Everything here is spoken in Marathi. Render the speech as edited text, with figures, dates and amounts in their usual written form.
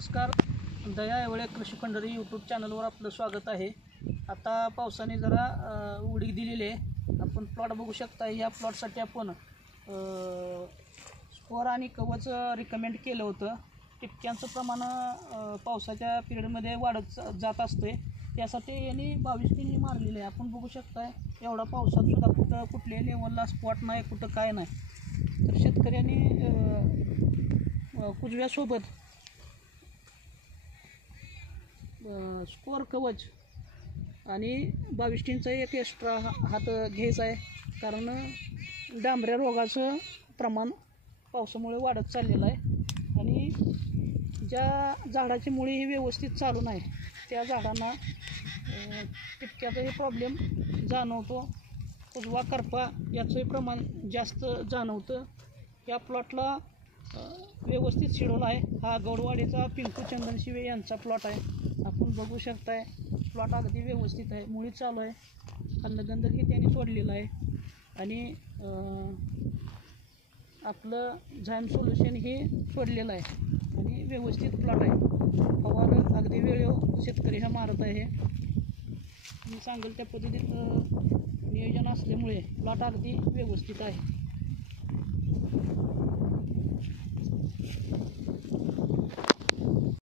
नमस्कार, दया एवढे कृषी पंढरी यूट्यूब चॅनलवर आपलं स्वागत आहे। आता पावसाने जरा उडी दिलेली आहे। आपण प्लॉट बघू शकता। या प्लॉटसाठी आपण स्कोर आणि कवच रिकमेंड केलं होतं। टिपक्यांचं प्रमाण पावसाच्या पिरियडमध्ये वाढत जात असते, त्यासाठी यांनी 22 मारलेलं आहे। आपण बघू शकता एवढा पावसात सुद्धा कुठं कुठल्या लेवलला स्पॉट नाही, कुठं काय नाही। तर शेतकऱ्यांनी कुजव्यासोबत स्कोर कवच आणि 22चा एक एक्स्ट्रा हात घ्यायचा आहे, कारण डांबऱ्या रोगाचं प्रमाण पावसामुळे वाढत चाललेलं आहे। आणि ज्या झाडाची मुळी ही व्यवस्थित चालू नाही त्या झाडांना टिपक्याचाही प्रॉब्लेम जाणवतो, कुजवा करपा याचंही प्रमाण जास्त जाणवतं। या प्लॉटला व्यवस्थित शेड्यूल आहे। हा गौडवाडीचा पिंकू चंदन शिवे यांचा प्लॉट आहे। आपण बघू शकताय प्लॉट अगदी व्यवस्थित आहे, मुळी चालू आहे, कंदगंधही त्यांनी सोडलेलं आहे। आणि आपलं झायम सोल्युशन हे सोडलेलं आहे आणि व्यवस्थित प्लॉट आहे। फवार अगदी वेळेवर शेतकरी हा मारत आहे। मी सांगेल त्या पद्धतीत नियोजन असल्यामुळे प्लॉट अगदी व्यवस्थित आहे।